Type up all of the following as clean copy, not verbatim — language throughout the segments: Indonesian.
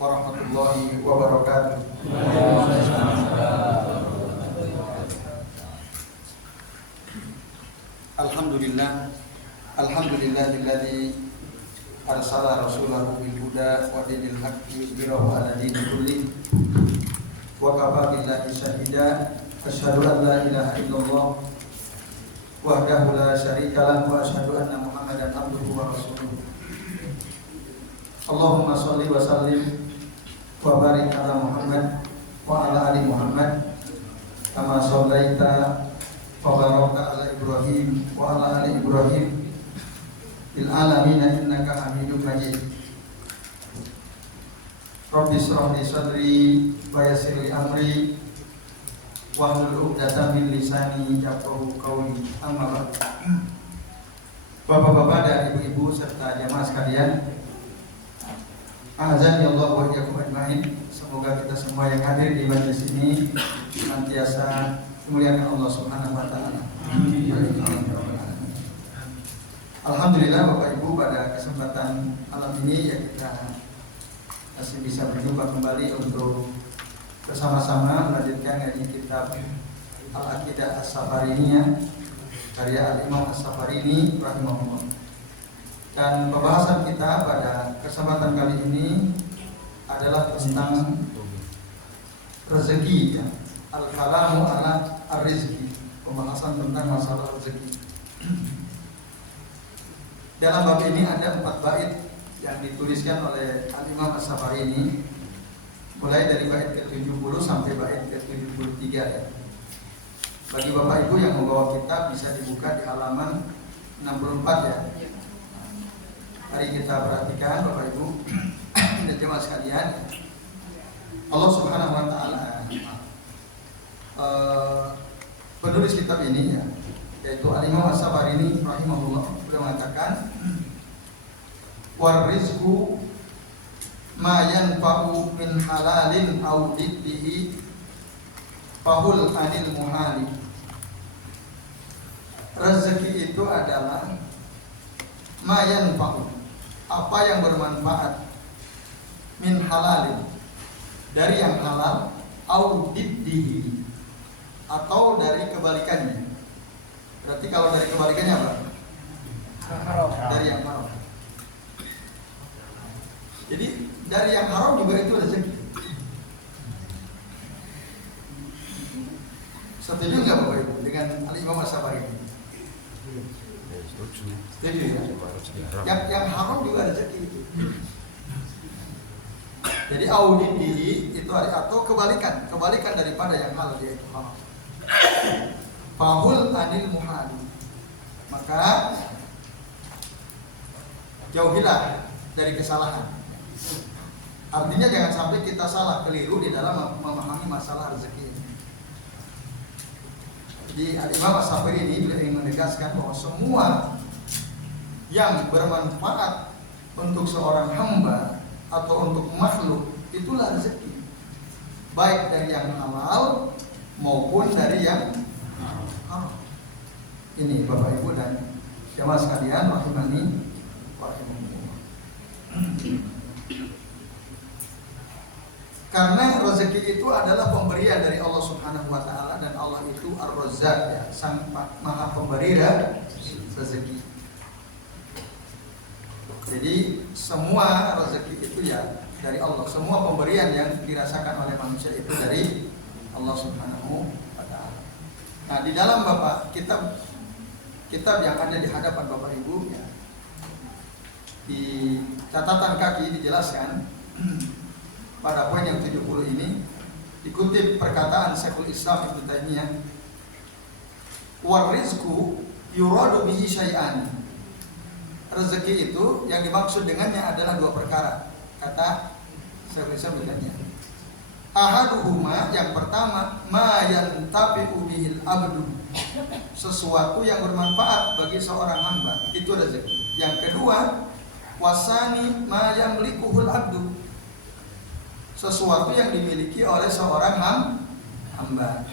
warahmatullahi wabarakatuh. Alhamdulillahilladzi arsala rasulahu bil huda wa dinil haqqi yudhhirahu 'ala dini kulli wa kafa billahi shahida. Asyhadu an la ilaha illallah wahdahu la syarika lahu wa asyhadu anna Muhammadan abduhu wa rasuluh. Allahumma shalli wa sallim wa barik ala Muhammad wa ala ali Muhammad kama shallaita wa barakta ala Ibrahim wa ala ali Ibrahim fil alamin innaka Hamidum Majid. Rabbi shrah li sadri wa yassir li amri wahlul 'uqdatam min lisani yafqahu qawli. Amma ba'd. Bapak-bapak dan ibu-ibu serta jamaah sekalian, azan ya Allah wa iyyakum ajmain. Semoga kita semua yang hadir di majelis ini senantiasa dimuliakan Allah Subhanahu wa taala. Alhamdulillah Bapak Ibu, pada kesempatan malam ini ya kita masih bisa berjumpa kembali untuk bersama-sama melanjutkan ngaji kitab Al-Aqidah As-Safariniyah karya Al-Imam As-Safarini rahimahullah. Dan pembahasan kita pada kesempatan kali ini adalah tentang rezeki ya. Al-kalamu ala ar-rizki, pembahasan tentang masalah rezeki. Dalam bab ini ada 4 bait yang dituliskan oleh Al-Imam As-Safarini, mulai dari bait ke-70 sampai bait ke-73 ya. Bagi Bapak Ibu yang membawa kitab bisa dibuka di halaman 64 ya. Mari kita perhatikan Bapak Ibu dan jemaah sekalian. Allah Subhanahu wa taala penulis kitab ini ya, yaitu Al-Imam As-Safarini rahimahullah, beliau mengatakan war rizqu ma yanfa'u min halalin aw diddihi fahul anil muhali. Rezeki itu adalah ma yanfa'u, apa yang bermanfaat, min halalin, dari yang halal, aw diddihi, atau dari kebalikannya. Berarti kalau dari kebalikannya apa? Dari yang haram. Jadi dari yang haram juga itu rezeki. Setuju nggak Bapak Ibu dengan Al-Imam As-Safarini? Setuju ya? Yang haram juga rezeki itu. Jadi auditi itu atau kebalikan daripada yang halal, yaitu haram. Fahul anil muhali, maka jauhilah dari kesalahan. Artinya jangan sampai kita salah, keliru di dalam memahami masalah rezeki ini. Jadi Al-Imam As-Safarini ingin menegaskan bahwa semua yang bermanfaat untuk seorang hamba atau untuk makhluk itulah rezeki, baik dari yang halal maupun dari yang haram. Ini Bapak Ibu dan jemaah sekalian rahimani rahimahullah. Karena rezeki itu adalah pemberian dari Allah Subhanahu wa taala, dan Allah itu Ar-Razzaq ya, Sang Maha Pemberi rezeki. Jadi semua rezeki itu ya dari Allah. Semua pemberian yang dirasakan oleh manusia itu dari Allah Subhanahu wa taala. Nah, di dalam Bapak kitab yang ada di hadapan Bapak Ibu ya, di catatan kaki dijelaskan pada poin yang 70 ini dikutip perkataan Syekhul Islam Ibnu Taimiyah, war rizqu yuradu bihi syai'an. Rezeki itu yang dimaksud dengannya adalah 2 perkara, kata Syekhul Islam Ibnu Taimiyah. Ahaduhuma, yang pertama, ma yantafi'u bihil abdu, sesuatu yang bermanfaat bagi seorang hamba, itu rezeki. Yang kedua, wasani ma yamlikuhul abdu, sesuatu yang dimiliki oleh seorang hamba.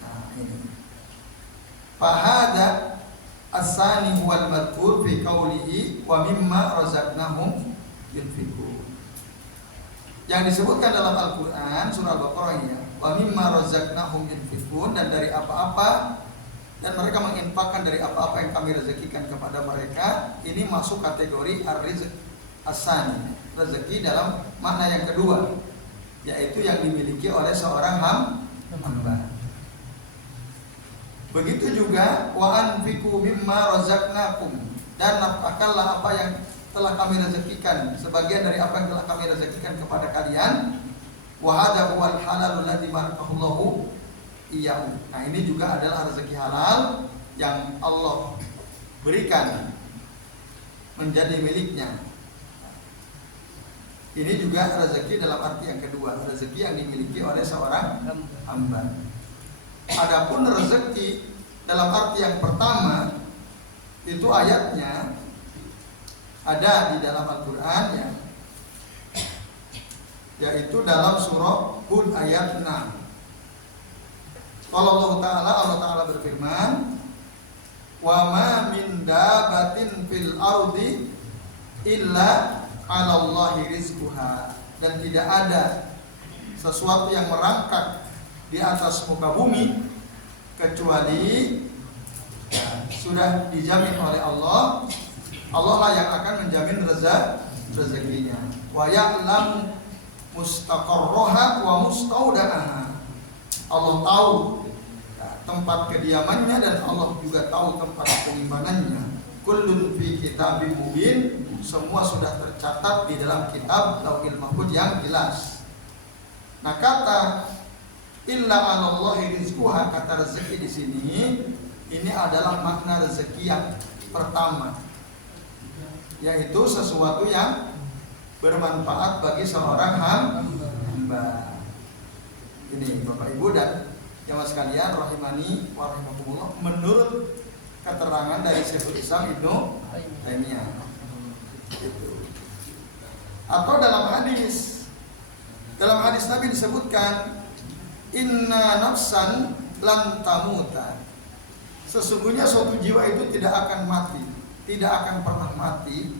Nah, ini. Fahada as-sani huwal madhkur fi qawlihi wa mimma razaqnahum yunfiqun. yang disebutkan dalam Al-Quran surah Al-Baqarah ya, wa mimma razaqnahum yunfiqun, dan dari apa-apa, dan mereka menginfakkan dari apa-apa yang kami rezekikan kepada mereka. Ini masuk kategori ar-rizq as-sani, rezeki dalam makna yang kedua, yaitu yang dimiliki oleh seorang hamba. Begitu juga wa anfiqu mimma razaqnakum, dan nafkahkanlah apa yang telah kami rezekikan, sebagian dari apa yang telah kami rezekikan kepada kalian. Wa hadza huwal halalul ladzi barakahullahu iyyahu. Nah, ini juga adalah rezeki halal yang Allah berikan menjadi miliknya. Ini juga rezeki dalam arti yang kedua, rezeki yang dimiliki oleh seorang hamba. Adapun rezeki dalam arti yang pertama, itu ayatnya ada di dalam Al-Quran ya, yaitu dalam surah Hud ayat 6. Kalau Allah Ta'ala berfirman, wa ma min dabatin fil ardi illa 'ala Allahi rizquha, dan tidak ada sesuatu yang merangkak di atas muka bumi kecuali ya, sudah dijamin oleh Allah. Allah lah yang akan menjamin rezekinya. Wa ya'lam mustaqarraha wa mustaudaha. Allah tahu ya, tempat kediamannya, dan Allah juga tahu tempat penyimpanannya. Kullun fi kitabim mubin, semua sudah tercatat di dalam kitab Lauhil Mahfuz yang jelas. Nah, kata illa 'alallahi rizquha, kata rezeki di sini ini adalah makna rezeki yang pertama, yaitu sesuatu yang bermanfaat bagi seorang hamba. Ini Bapak Ibu dan jamaah sekalian rahimani wa rahimakumullah, menurut keterangan dari Syekhul Islam Ibnu Taimiyah. Atau dalam hadis Nabi disebutkan, inna nafsan lan tamuta, sesungguhnya suatu jiwa itu tidak akan mati, tidak akan pernah mati,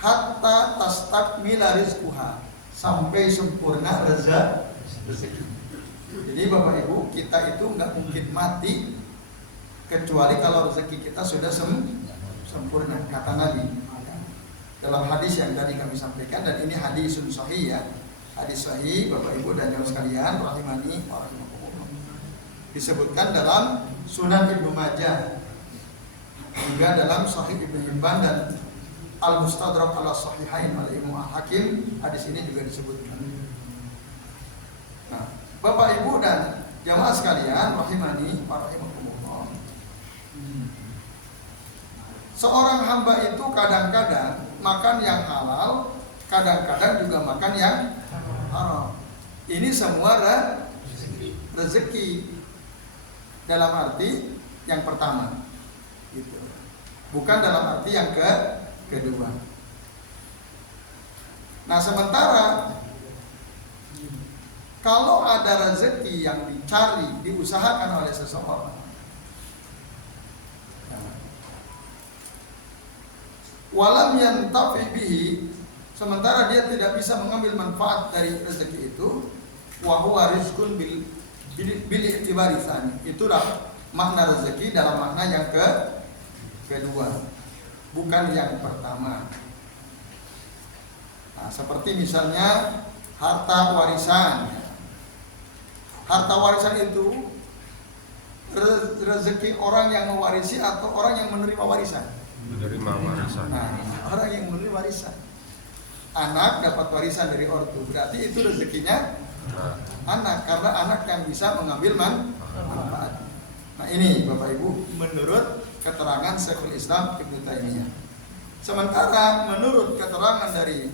hatta tastakmila rizquha, sampai sempurna rezeki. Jadi Bapak Ibu, kita itu nggak mungkin mati kecuali kalau rezeki kita sudah sempurna, kata Nabi dalam hadis yang tadi kami sampaikan. Dan ini hadisun sahih ya, hadis sahih Bapak Ibu dan jamaah sekalian rahimani wa rahimakumullah, disebutkan dalam Sunan Ibnu Majah, juga dalam Sahih Ibnu Hibban dan Al-Mustadrak ala Sahihain oleh Imam Al-Hakim. Hadis ini juga disebutkan. Nah, Bapak Ibu dan jamaah sekalian rahimani wa rahimakumullah, seorang hamba itu kadang-kadang makan yang halal, kadang-kadang juga makan yang haram. Ini semua rezeki dalam arti yang pertama, gitu. Bukan dalam arti yang kedua. Nah, sementara kalau ada rezeki yang dicari, diusahakan oleh seseorang, walam yantafi bihi, sementara dia tidak bisa mengambil manfaat dari rezeki itu, wa huwa rizqun bil i'tibari tsani, itulah makna rezeki dalam makna yang kedua, bukan yang pertama. Nah, seperti misalnya harta warisan. Harta warisan itu rezeki orang yang mewarisi atau orang yang menerima warisan? Menerima warisan. Nah, orang yang menerima warisan. Anak dapat warisan dari ortu, berarti itu rezekinya anak, karena anak yang bisa mengambil manfaat. Nah, ini Bapak Ibu menurut keterangan Syekhul Islam Ibnu Taimiyah. Sementara menurut keterangan dari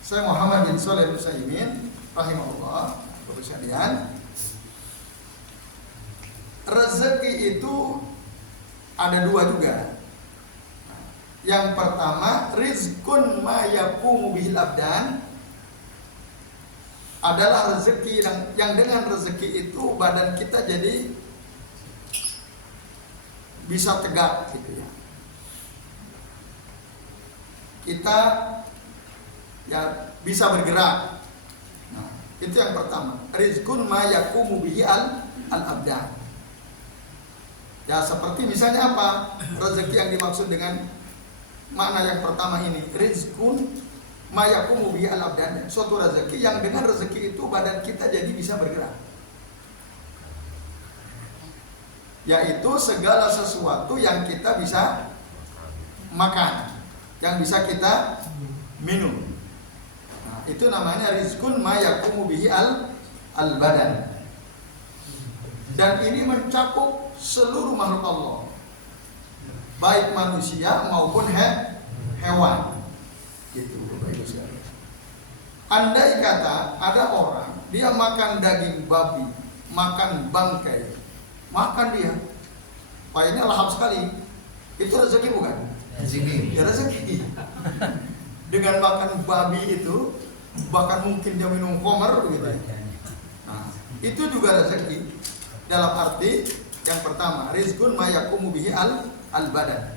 Syekh Muhammad bin Shalih Al-Utsaimin rahimahullah, Bapak sekalian, rezeki itu ada dua juga. Yang pertama, rizkun ma yaqumu bihil abdan, adalah rezeki yang dengan rezeki itu badan kita jadi bisa tegak gitu ya. Kita ya bisa bergerak, Itu yang pertama. Rizqun ma yaqumu bihi al-abdan. Ya seperti misalnya apa? Rezeki yang dimaksud dengan makna yang pertama ini. Rizqun ma yaqumu bihi al-abdan. Suatu rezeki yang dengan rezeki itu badan kita jadi bisa bergerak. Yaitu segala sesuatu yang kita bisa makan, yang bisa kita minum. Nah, itu namanya rizqun ma yaqumu bihi al-badan. Dan ini mencakup seluruh makhluk Allah, baik manusia maupun hewan. Gitu, Bapak Ibu sekalian. Andai kata ada orang dia makan daging babi, makan bangkai, makan dia, payahnya lahap sekali. Itu rezeki bukan? Rezeki. Ya rezeki. Dengan makan babi itu, bahkan mungkin dia minum khamar gitu. Nah, itu juga rezeki. Dalam arti yang pertama, rizqun ma yaqumu bihi al-badan.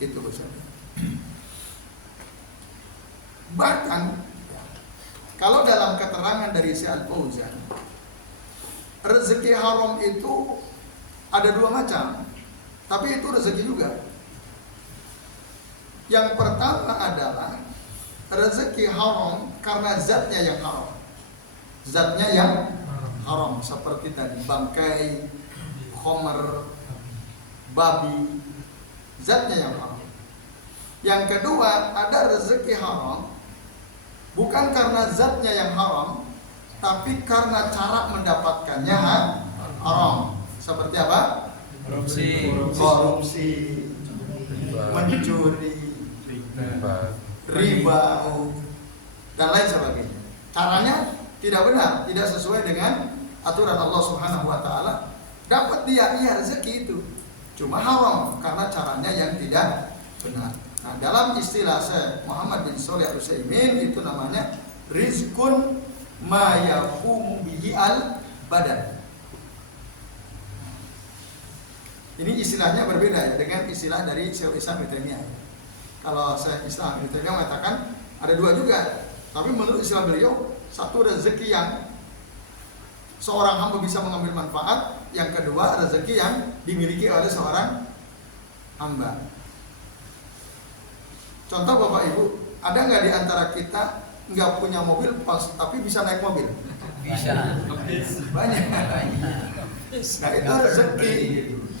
Itu maksudnya. Bahkan kalau dalam keterangan dari Syekh Al-Fauzan, rezeki haram itu ada dua macam, tapi itu rezeki juga. Yang pertama adalah rezeki haram karena zatnya yang haram. Zatnya yang haram seperti tadi bangkai, khamar, babi, zatnya yang haram. Yang kedua, ada rezeki haram bukan karena zatnya yang haram, tapi karena cara mendapatkannya haram. Seperti apa? Korupsi, mencuri, riba, dan lain sebagainya. Caranya tidak benar, tidak sesuai dengan aturan Allah Subhanahu wa taala. Dapat dia rezeki itu, cuma haram karena caranya yang tidak benar. Nah, dalam istilah Syekh Muhammad bin Shalih Al-Utsaimin itu namanya rizqun ma yaqumu bihi al-badan. Ini istilahnya berbeda ya dengan istilah dari Syekh Islam Ibnu Taimiyah. Kalau Syekh Islam Ibnu Taimiyah mengatakan ada dua juga, tapi menurut istilah beliau, satu rezeki yang seorang hamba bisa mengambil manfaat, yang kedua rezeki yang dimiliki oleh seorang hamba. Contoh Bapak Ibu, ada nggak di antara kita nggak punya mobil tapi bisa naik mobil? Bisa. Banyak. Nah itu rezeki,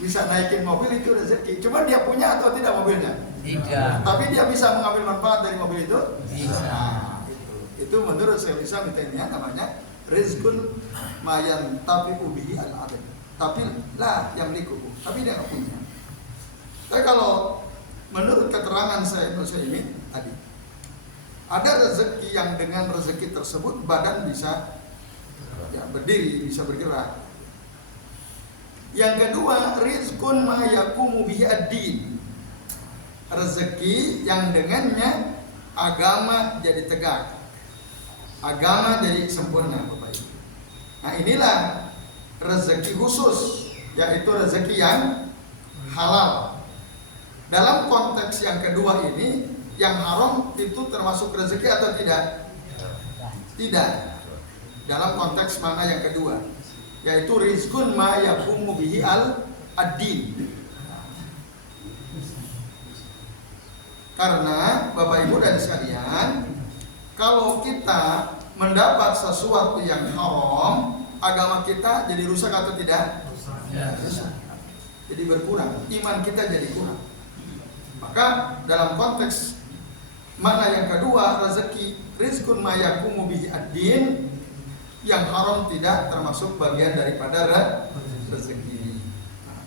bisa naikin mobil itu rezeki. Cuma dia punya atau tidak mobilnya? Tidak. Tapi dia bisa mengambil manfaat dari mobil itu? Bisa. Nah, itu menurut Syekh Islam Taimiyah namanya rizqun mayan tapi ubihi al-abad. Tapi lah yang likuku, tapi dia nggak punya. Tapi kalau menurut keterangan saya ini tadi, ada rezeki yang dengan rezeki tersebut badan bisa ya, berdiri, bisa bergerak. Yang kedua, rizqun ma yaqumu bihi ad-din. Rezeki yang dengannya agama jadi tegak, agama jadi sempurna, Bapak Ibu. Nah, inilah rezeki khusus, yaitu rezeki yang halal. Dalam konteks yang kedua ini, yang haram itu termasuk rezeki atau tidak? Tidak. Dalam konteks mana yang kedua, yaitu rizqun ma yaqumu bihi ad-din. Karena Bapak Ibu dan sekalian, kalau kita mendapat sesuatu yang haram, agama kita jadi rusak atau tidak? Rusak. Jadi berkurang, iman kita jadi kurang. Maka dalam konteks makna yang kedua, rezeki rizqun ma yaqumu bihi ad-din, yang haram tidak termasuk bagian daripada rezeki. Nah,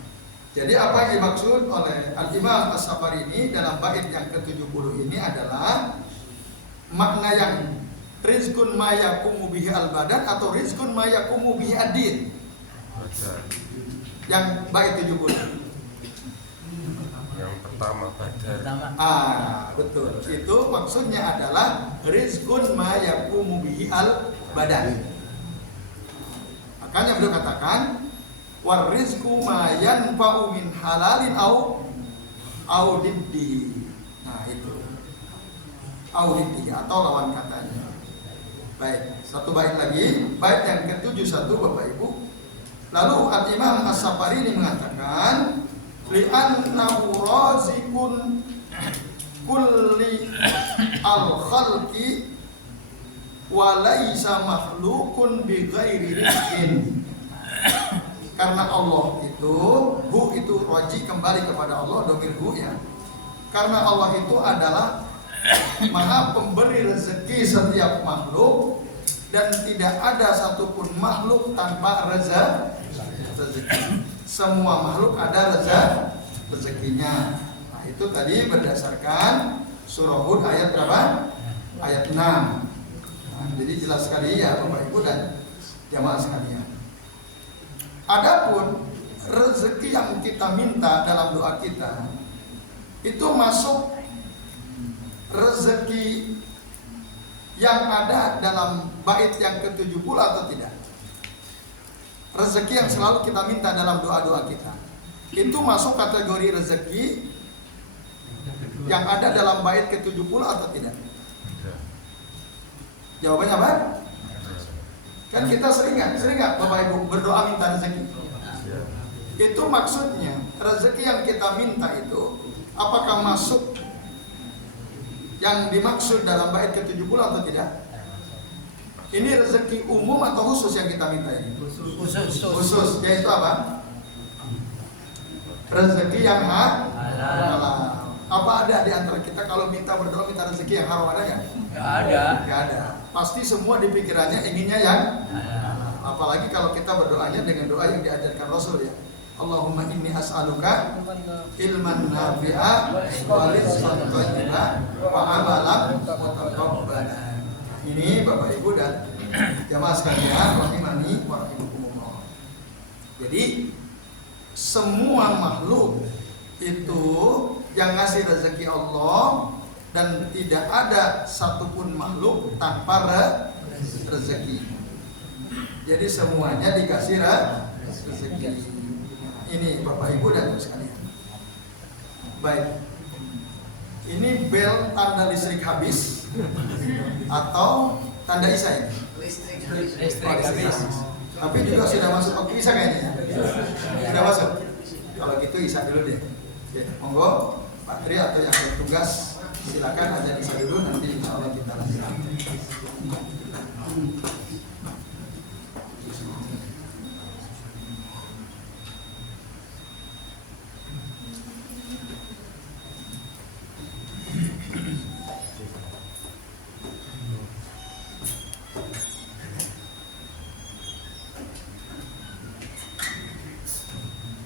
jadi apa yang dimaksud oleh Al-Imam As-Safarini dalam bait yang ke-70 ini adalah makna yang rizqun ma yaqumu bihi al-badan atau rizqun ma yaqumu bihi ad-din. Yang bait 70. Yang pertama badan. Betul. Itu maksudnya adalah rizqun ma yaqumu bihi al-badan. Makanya beliau katakan war rizqu ma yanfa'u min halalin au diddi. Nah, itu. Au diddi atau lawan katanya. Baik. Satu bait lagi, bait yang ke-71 Bapak Ibu. Lalu Al-Imam As-Safarini mengatakan li'annahu razikun kulli al-khalqi wa laisa makhluqun bi ghairi rizqin. Karena Allah itu, hu itu raji kembali kepada Allah, domir hu ya. Karena Allah itu adalah Maha pemberi rezeki setiap makhluk dan tidak ada satupun makhluk tanpa rezeki. Semua makhluk ada rezekinya. Nah, itu tadi berdasarkan surah Hud ayat berapa? Ayat 6. Nah, jadi jelas sekali ya Bapak Ibu dan jamaah sekalian. Adapun rezeki yang kita minta dalam doa kita itu masuk rezeki yang ada dalam bait yang ke-70 atau tidak? Rezeki yang selalu kita minta dalam doa-doa kita itu masuk kategori rezeki yang ada dalam bait ke-70 atau tidak? Jawabannya apa? Kan kita sering nggak Bapak Ibu berdoa minta rezeki? Itu maksudnya rezeki yang kita minta itu apakah masuk yang dimaksud dalam bait ke-70 atau tidak? Ini rezeki umum atau khusus yang kita minta ini? Khusus, yaitu apa? Rezeki yang halal. Apa ada di antara kita kalau berdoa minta rezeki yang haram, ada nggak? Nggak ada. Pasti semua di pikirannya inginnya yang halal. Apalagi kalau kita berdoanya dengan doa yang diajarkan Rasul ya. Allahumma inni as'aluka ilman nafi'a wa rizqan thayyiban wa amalan mutaqabbalan. Ini Bapak Ibu dan jamaah sekalian rahimani wa rahimakumullah. Jadi semua makhluk itu yang ngasih rezeki Allah dan tidak ada satupun makhluk tanpa rezeki. Jadi semuanya dikasih rezeki. Ini Bapak Ibu dan sekalian. Baik. Ini bel tanda listrik habis atau tanda isya ini? Listrik habis. Tapi juga sudah masuk waktu isya kayaknya ya? Sudah masuk. Kalau gitu isya dulu deh. Ya, monggo Pak Tri atau yang bertugas silakan aja isya dulu, nanti insya Allah kita lanjutkan.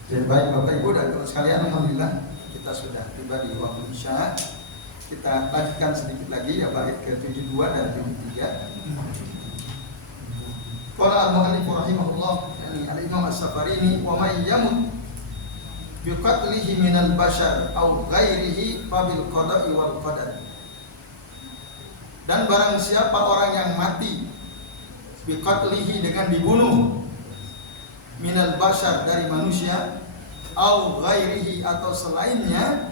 Jadi baik Bapak Ibu dan teman sekalian, alhamdulillah kita sudah tiba di waktu isya. Kita lanjutkan sedikit lagi ya bait ke-72 dan 73. Qala al-mu'allif rahimahullah, yani al-Imam As-Safarini, wa may yamut bi qatlihi minal bashar aw ghairihi fa bil qada'i wal qadar. Dan barang siapa orang yang mati bi qatlihi dengan dibunuh minal bashar dari manusia au ghairihi atau selainnya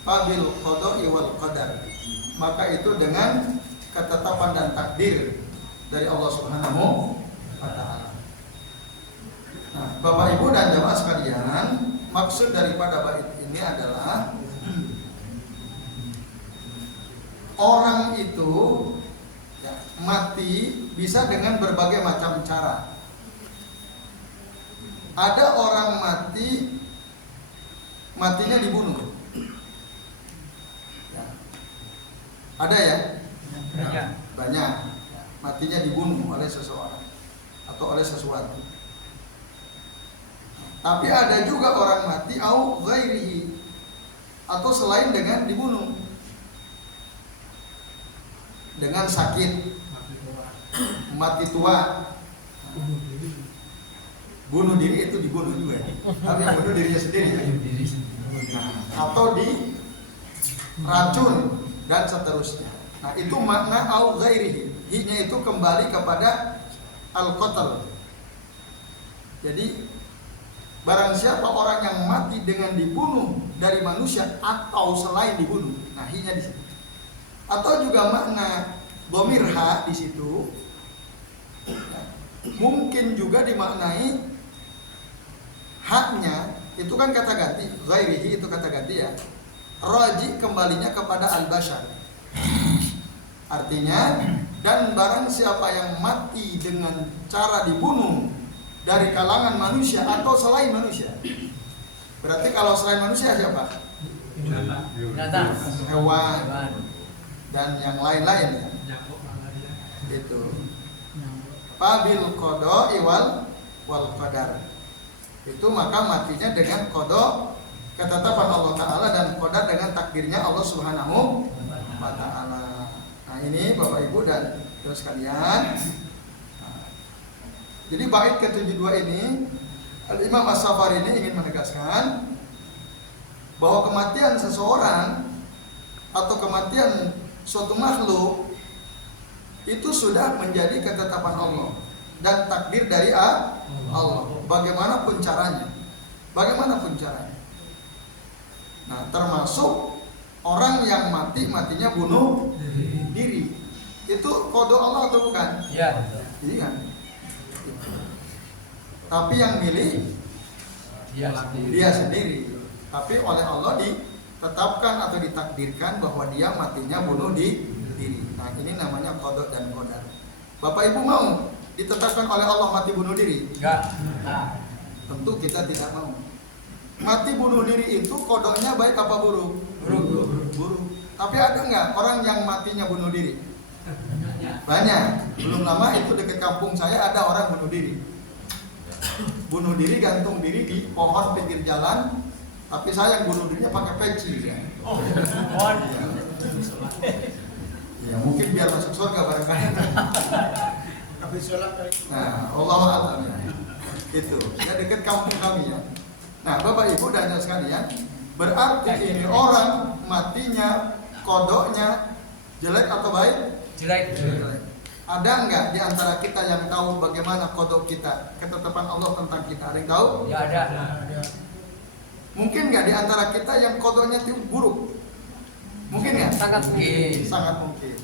fabil qada'i wal qadar, maka itu dengan ketetapan dan takdir dari Allah Subhanahu wa taala. Nah, Bapak Ibu dan jamaah sekalian, maksud daripada bait ini adalah orang itu ya, mati bisa dengan berbagai macam cara. Ada orang matinya dibunuh. Ya. Ada ya? Banyak. Matinya dibunuh oleh seseorang atau oleh sesuatu. Tapi ada juga orang mati au ghairihi atau selain dengan dibunuh. Dengan sakit, mati tua. Bunuh diri itu dibunuh juga, tapi yang bunuh dirinya sendiri. Atau di racun dan seterusnya. Nah, itu makna au ghairihi. Hi-nya itu kembali kepada al-qatl. Jadi barang siapa orang yang mati dengan dibunuh dari manusia atau selain dibunuh. Nah, hi-nya di situ. Atau juga makna dhamir ha di situ mungkin juga dimaknai haknya itu kan kata ganti, ghairihi itu kata ganti ya. Raji kembalinya kepada al-bashar. Artinya, dan barang siapa yang mati dengan cara dibunuh dari kalangan manusia atau selain manusia. Berarti kalau selain manusia siapa? Binatang. Hewan dan yang lain-lain ya. Itu. Pabil qada wal qadar. Itu maka matinya dengan qada, ketetapan Allah Ta'ala, dan qadar dengan takdirnya Allah Subhanahu wa Ta'ala. Nah ini Bapak Ibu dan terus sekalian. Jadi bait ke-72 ini Al-Imam As-Safari ini ingin menegaskan bahwa kematian seseorang atau kematian suatu makhluk itu sudah menjadi ketetapan Allah dan takdir dari Allah. Bagaimanapun caranya. Nah, termasuk orang yang matinya bunuh diri. Itu qada Allah atau bukan? Ya. Iya. Tapi yang milih dia sendiri. Tapi oleh Allah ditetapkan atau ditakdirkan bahwa dia matinya bunuh diri. Nah, ini namanya qada dan qadar. Bapak Ibu mau ditetapkan oleh Allah mati bunuh diri? Enggak. Tentu kita tidak mau. Mati bunuh diri itu kodoknya baik apa buruk? Buruk. Tapi ada nggak orang yang matinya bunuh diri? Banyak. Belum lama itu dekat kampung saya ada orang bunuh diri. Bunuh diri, gantung diri di pohon pinggir jalan. Tapi saya yang bunuh dirinya pakai peci. Ya. Ya mungkin biar masuk surga barangkali. Nah, Allah a'lam ya. Itu. Ya dekat kampung kami ya. Nah, Bapak Ibu dan sekalian, berarti ini orang matinya kodoknya jelek atau baik? Jelek. Ada enggak di antara kita yang tahu bagaimana kodok kita, ketetapan Allah tentang kita? Ada yang tahu? Ya ada. Mungkin enggak di antara kita yang kodoknya itu buruk? Mungkin ya? Sangat mungkin. Sangat mungkin.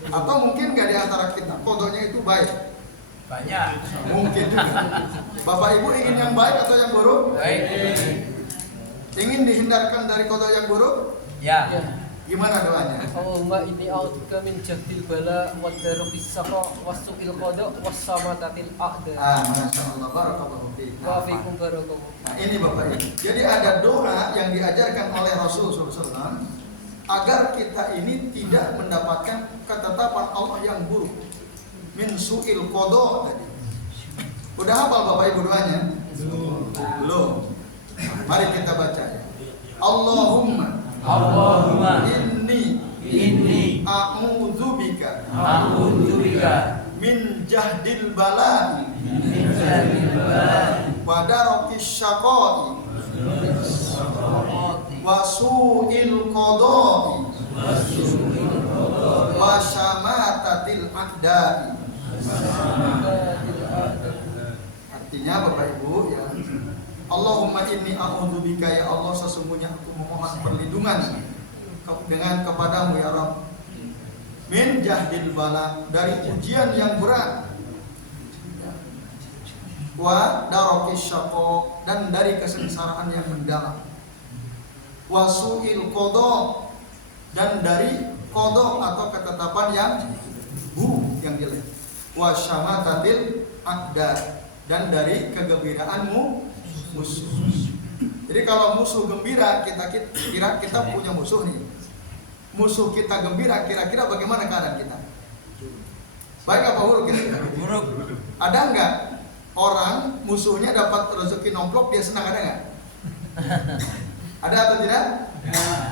Atau mungkin enggak di antara kita kodoknya itu baik? Banyak. Mungkin juga. Bapak Ibu ingin yang baik atau yang buruk? Baik. Ingin dihindarkan dari kodok yang buruk? Ya. Gimana doanya? Allahumma inni a'udzubika min jahdil bala wa darqis saqa wa su'il qada wa samatatil a'da. Masya Allah, barakallahu fiik. Wa fiikum barakallahu. Nah ini Bapak Ibu. Jadi ada doa yang diajarkan oleh Rasulullah SAW agar kita ini tidak mendapatkan ketetapan Allah yang buruk. Min su'il qada tadi. Udah hafal Bapak Ibu doanya? Belum. Mari kita baca ya. Allahumma inni a'udzubika min jahdil bala'i wa darqis syaqa'i wa su'il qada'i wa syamatatil a'da'i. Artinya Bapak Ibu ya, Allahumma inni a'udzubika, ya Allah sesungguhnya aku memohon perlindungan dengan kepadamu ya Rabb, min jahdil bala, dari ujian yang berat, wa darqis syaqa, dan dari kesengsaraan yang mendalam, wa su'il qada, dan dari qada atau ketetapan yang buruk yang jelek, wa syamatatil a'da, dan dari kegembiraanmu musuh. Jadi kalau musuh gembira, kita punya musuh nih. Musuh kita gembira, kira-kira bagaimana keadaan kita? Baik apa buruk kira-kira? Buruk. Ada enggak orang musuhnya dapat rezeki nomplok dia senang, ada enggak? Ada atau tidak?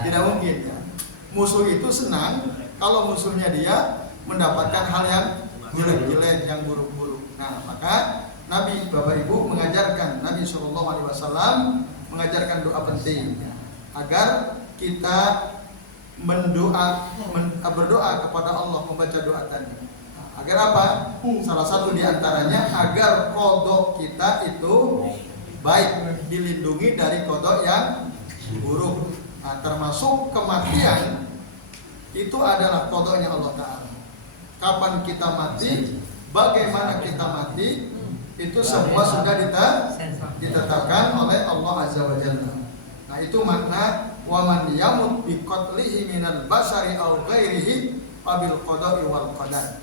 Tidak mungkin ya. Musuh itu senang kalau musuhnya dia mendapatkan hal yang jelek-jelek, yang buruk-buruk. Nah, maka Nabi Bapak Ibu mengajarkan, Nabi SAW mengajarkan doa penting agar kita berdoa kepada Allah, membaca doa tadi. Agar apa? Salah satu diantaranya agar kodok kita itu baik, dilindungi dari kodok yang buruk. Nah, termasuk kematian itu adalah kodoknya Allah Ta'ala. Kapan kita mati bagaimana kita mati itu semua sudah ditetapkan oleh Allah Azza wa Jalla. Nah, itu makna wa man yamut bi qatlihi minal basari aw ghairihi fabil qada'i wal qadar.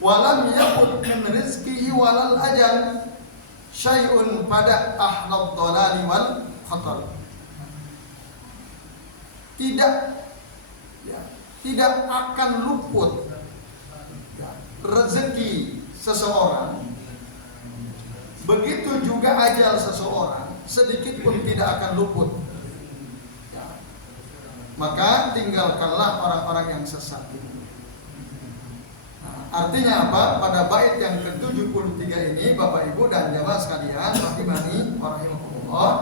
Wa lam yakut min rizqihi walal ajal syai'un pada ahlad dhalali wal khatar. Tidak akan luput rezeki seseorang, begitu juga ajal seseorang, sedikit pun tidak akan luput. Maka tinggalkanlah orang-orang yang sesat. Artinya apa? Pada bait yang ke-73 ini, Bapak Ibu dan jamaah sekalian rahimani wa rahimakumullah,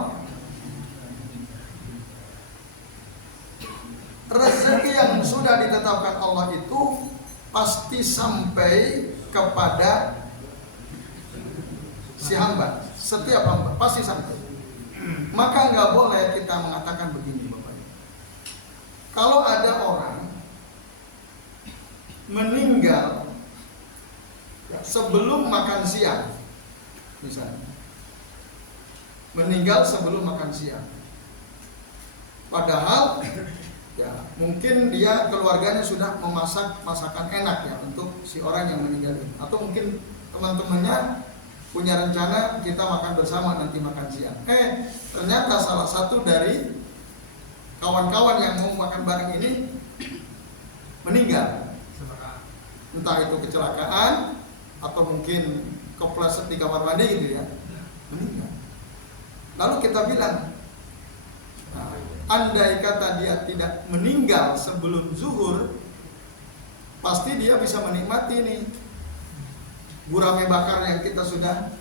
rezeki yang sudah ditetapkan Allah itu pasti sampai kepada si hamba. Setiap hamba pasti sampai. Maka nggak boleh kita mengatakan begini, Bapak Ibu. Kalau ada orang meninggal sebelum makan siang, misalnya meninggal sebelum makan siang, padahal mungkin dia keluarganya sudah memasak masakan enak ya untuk si orang yang meninggal ini, atau mungkin teman-temannya punya rencana kita makan bersama nanti makan siang. Ternyata salah satu dari kawan-kawan yang mau makan bareng ini meninggal, entah itu kecelakaan atau mungkin kepleset di kamar mandi gitu ya, meninggal. Lalu kita bilang, andai kata dia tidak meninggal sebelum zuhur, pasti dia bisa menikmati nih gurame bakar yang kita sudah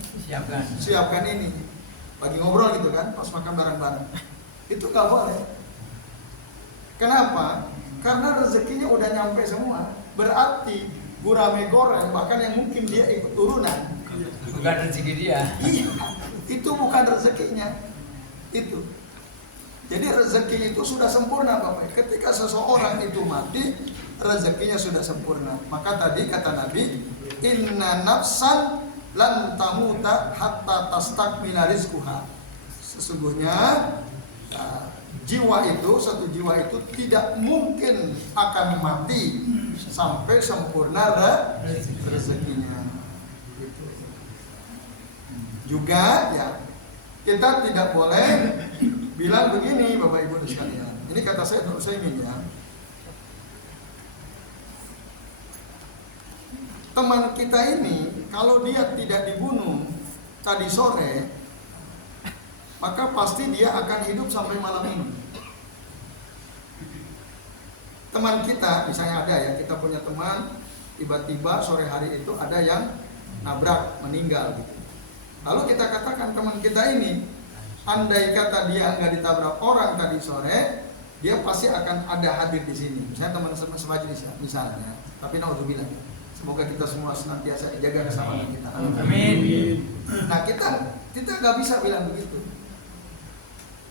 siapkan ini. Lagi ngobrol gitu kan, pas makan bareng-bareng. Itu gak boleh. Kenapa? Karena rezekinya udah nyampe semua. Berarti gurame goreng bahkan yang mungkin dia ikut turunan, bukan rezeki dia. Iya, itu bukan rezekinya. Itu. Jadi rezeki itu sudah sempurna, Bapak. Ketika seseorang itu mati, rezekinya sudah sempurna. Maka tadi kata Nabi, inna nafsan lan tamuta hatta tastakmila rizquha. Sesungguhnya satu jiwa itu tidak mungkin akan mati sampai sempurna rezekinya. Juga ya, kita tidak boleh bilang begini, Bapak Ibu sekalian. Ini kata saya ingin ya. Teman kita ini kalau dia tidak dibunuh tadi sore, maka pasti dia akan hidup sampai malam ini. Teman kita, misalnya ada ya, kita punya teman, tiba-tiba sore hari itu ada yang nabrak, meninggal gitu. Lalu kita katakan teman kita ini, andai kata dia nggak ditabrak orang tadi sore, dia pasti akan ada hadir di sini. Misalnya teman-teman semajelis ya, misalnya. Tapi naudzubillah, semoga kita semua senantiasa jaga kesamaan kita. Amin. Nah kita nggak bisa bilang begitu.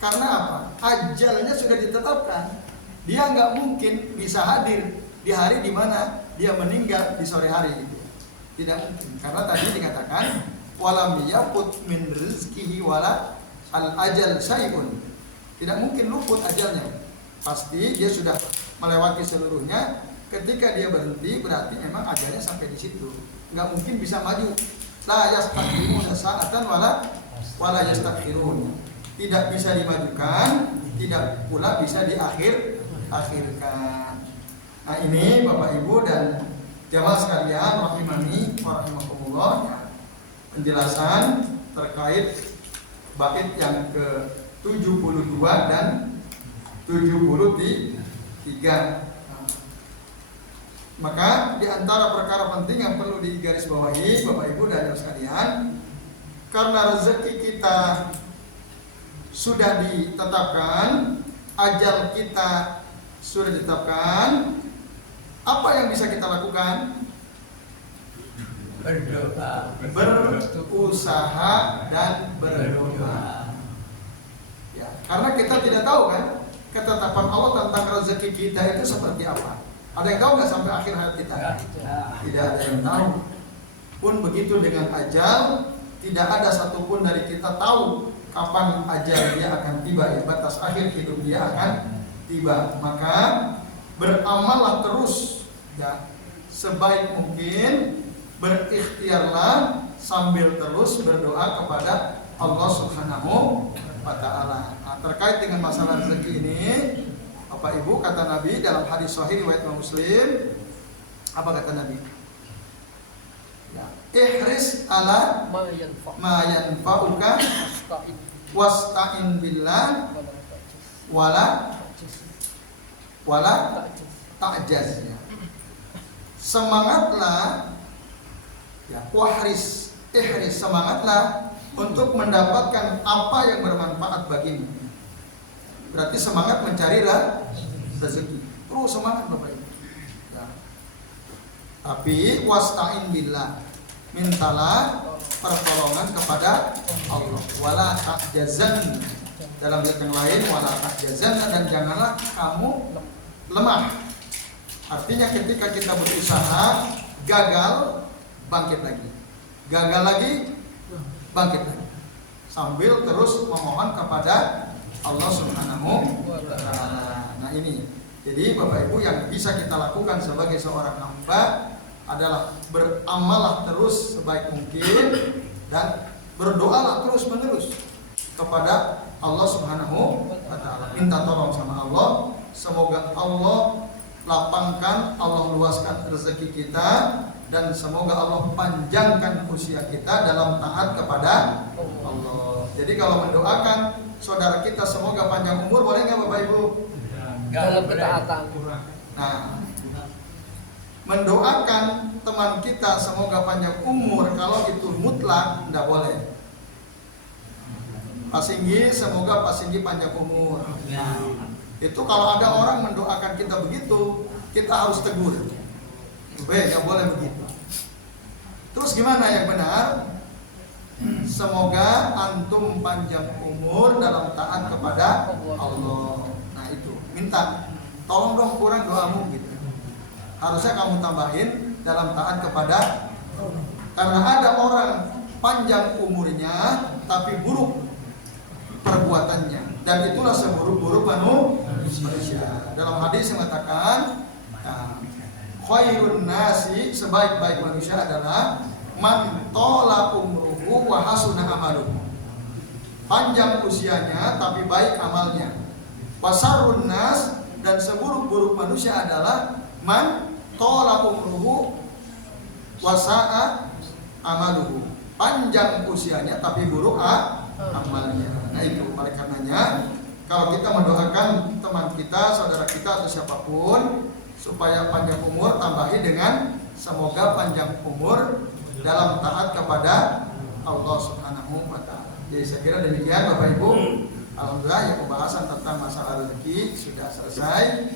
Karena apa? Ajalnya sudah ditetapkan. Dia nggak mungkin bisa hadir di hari di mana dia meninggal di sore hari gitu. Tidak mungkin. Karena tadi dikatakan walam yaput min rizkihi wala al ajal syai'un. Tidak mungkin luput ajalnya. Pasti dia sudah melewati seluruhnya. Ketika dia berhenti berarti memang ajalnya sampai di situ. Nggak mungkin bisa maju. La yastaqimuna sa'atan wala yastakhirun. Tidak bisa dimajukan, tidak pula bisa diakhirkan. Nah ini Bapak Ibu dan jamaah sekalian rahimani wa rahimakumullah, penjelasan terkait bait yang ke-72 dan 73. Maka di antara perkara penting yang perlu digarisbawahi Bapak Ibu dan jamaah sekalian, karena rezeki kita sudah ditetapkan, ajal kita sudah ditetapkan, apa yang bisa kita lakukan? Berdoa, berusaha dan berdoa. Ya, karena kita tidak tahu kan ketetapan Allah tentang rezeki kita itu seperti apa. Ada yang tahu nggak sampai akhir hayat kita? Tidak ada yang tahu. Pun begitu dengan ajal, tidak ada satupun dari kita tahu kapan ajal dia akan tiba, ya batas akhir hidup dia akan tiba. Maka beramallah terus ya sebaik mungkin, berikhtiarlah sambil terus berdoa kepada Allah Subhanahu wa ta'ala. Nah, terkait dengan masalah rezeki ini, Bapak Ibu, kata Nabi dalam hadis sahih riwayat Muslim, apa kata Nabi? Ya, ihris ala ma yanfa'uka wasta'in billah wala ta'jaz. Semangatlah ya, ihris, semangatlah untuk mendapatkan apa yang bermanfaat bagimu. Berarti semangat mencari rezeki. Terus semangat Bapak Ibu. Ya. Tapi wasta'in billah, mintalah pertolongan kepada Allah. Wala ta'jazan, dalam ayat yang lain wala ta'jazan, dan janganlah kamu lemah. Artinya ketika kita berusaha gagal, bangkit lagi. Gagal lagi, bangkit lagi. Sambil terus memohon kepada Allah Subhanahu wa ta'ala. Nah ini, jadi Bapak Ibu, yang bisa kita lakukan sebagai seorang hamba adalah beramallah terus sebaik mungkin dan berdoalah terus menerus kepada Allah Subhanahu wa ta'ala. Minta tolong sama Allah, semoga Allah lapangkan, Allah luaskan rezeki kita, dan semoga Allah panjangkan usia kita dalam taat kepada Allah. Jadi kalau mendoakan saudara kita semoga panjang umur, boleh nggak Bapak Ibu? Dalam ketaatan. Nah, mendoakan teman kita semoga panjang umur, kalau itu mutlak tidak boleh. Pak Singgi, semoga Pak Singgi panjang umur. Itu kalau ada orang mendoakan kita begitu, kita harus tegur. Nggak boleh begitu. Terus gimana yang benar? Semoga antum panjang umur dalam taat kepada Allah. Nah itu, minta tolong dong kurang doamu gitu. Harusnya kamu tambahin dalam taat kepada, karena ada orang panjang umurnya tapi buruk perbuatannya, dan itulah seburuk-buruk manusia. Dalam hadis mengatakan, khairun nasi, sebaik-baik manusia adalah man tola umruhu wa hasuna amaluhu, panjang usianya tapi baik amalnya. Wasarun nas, dan seburuk-buruk manusia adalah man tola umruhu wa sa'a amaluhu, panjang usianya tapi buruk amalnya. Nah itu, oleh karenanya kalau kita mendoakan teman kita, saudara kita atau siapapun supaya panjang umur, tambahi dengan semoga panjang umur dalam taat kepada Allah Subhanahu wa ta'ala. Jadi saya kira demikian Bapak Ibu. Alhamdulillah ya, pembahasan tentang masalah rezeki sudah selesai,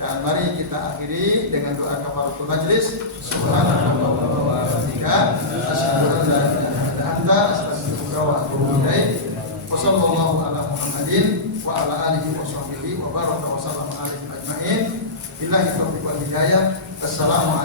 dan mari kita akhiri dengan doa kafaratul majlis. Subhanallah wa bihamdihi, asyhadu an la ilaha illa anta, astaghfiruka wa atubu ilaik. Wassallallahu ala Muhammadin wa ala alihi wa sahbihi wa baraka wa sallama alaihi ajmain. Billahi taufiq wal hidayah. Assalamualaikum.